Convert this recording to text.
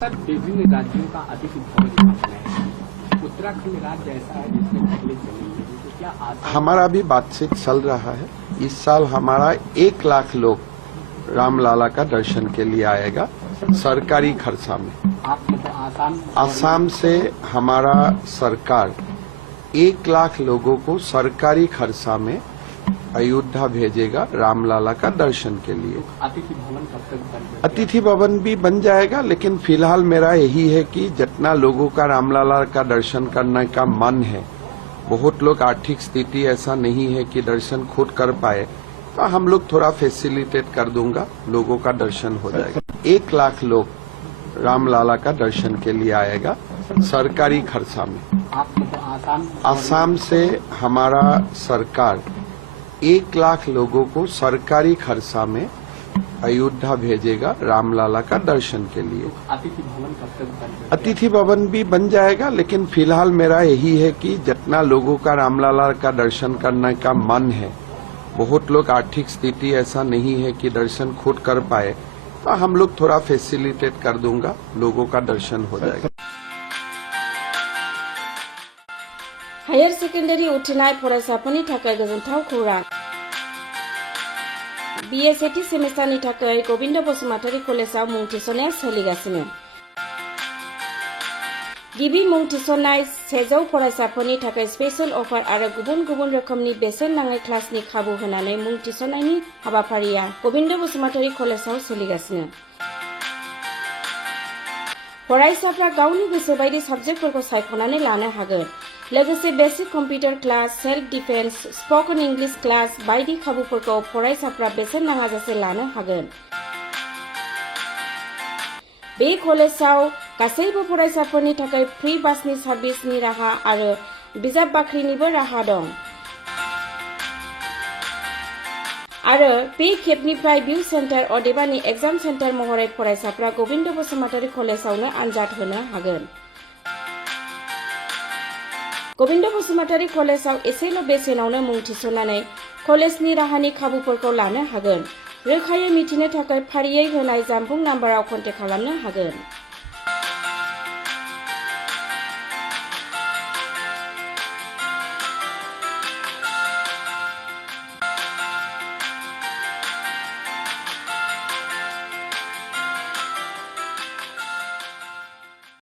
Sir, विभिन्न राज्यों का अतिथि भवन है। उत्तराखंड राज्य ऐसा है जिसमें पहले जमीन है, तो क्या हमारा भी बातचीत चल रहा है। इस साल हमारा 1 लाख लोग रामलाला का दर्शन के लिए आएगा सरकारी खर्चा में। आप मतलब आसाम से हमारा सरकार 1 लाख लोगों को सरकारी खर्चा में अयोध्या भेजेगा रामलाला का दर्शन के लिए। अतिथि भवन कब तक बन जाएगा? अतिथि भवन भी बन जाएगा, लेकिन फिलहाल मेरा यही है कि जितना लोगों का रामलाला का दर्शन करने का मन है, बहुत लोग आर्थिक स्थिति ऐसा नहीं है कि दर्शन खुद कर पाए, तो हम लोग थोड़ा फैसिलिटेट कर दूंगा, लोगों का दर्शन हो जाएगा। 1 लाख लोग रामलाला का दर्शन के लिए आएगा सरकारी खर्चा में। आप मतलब आसाम से हमारा सरकार 1 लाख लोगों को सरकारी खर्चा में अयोध्या भेजेगा रामलाला का दर्शन के लिए। अतिथि भवन कब तक बन जाएगा? अतिथि भवन भी बन जाएगा, लेकिन फिलहाल मेरा यही है कि जितना लोगों का रामलाला का दर्शन करने का मन है, बहुत लोग आर्थिक स्थिति ऐसा नहीं है कि दर्शन खुद कर पाए, तो हम लोग थोड़ा फैसिलिटेट कर दूंगा, लोगों का दर्शन हो जाएगा। हायर सेकेंडारि उथ्रिनाय फरायसाफोरनि थाखाय गोजोनथाव खौरां। BA सेथि सेमिस्टारनि थाखाय गोविंद बसुमतारी कलेजाव मुं थिसननाया सोलिगासिनो। गिबि मुं थिसननाय 100 फरायसाफोरनि थाखाय स्पेशल अफार आरो गुबुन गुबुन रोखोमनि बेसेन नाङै क्लासनि खाबु होनानै मुं थिसननायनि हाबाफारिया गोविंद बसुमतारी कलेजाव सोलिगासिनो। फरायसाफ्रा गावनि गोसो बायदि साबजेक्टफोरखौ सायख'नानै लानो हागोन। लोगोसे basic computer class, self defence, spoken English class बायदि खाबुफोरखौ फरायसाफ्रा बेसेन नाङाजासे लानो हागोन। बे कलेजाव गासैबो फरायसाफोरनि थाखाय फ्री बासनि सार्भिसनि राहा आरो बिजाब बाख्रिनिबो राहा दं। आरो बे खेबनिफ्राय भिउ सेन्टार अदेबानि एग्जाम सेन्टार महरै फरायसाफ्रा गोविंद बसुमतारी कलेजावनो आनजाद होनो हागोन। गोविंद बसुमतारी कलेजाव एसेल' बेसेनावनो मुं थिसननानै कलेजनि राहानि खाबुफोरखौ लानो हागोन। रोखायै मिथिनो थाखाय फारियै होनाय जानबुं नाम्बाराव कन्टेक्ट खालामनो हागोन।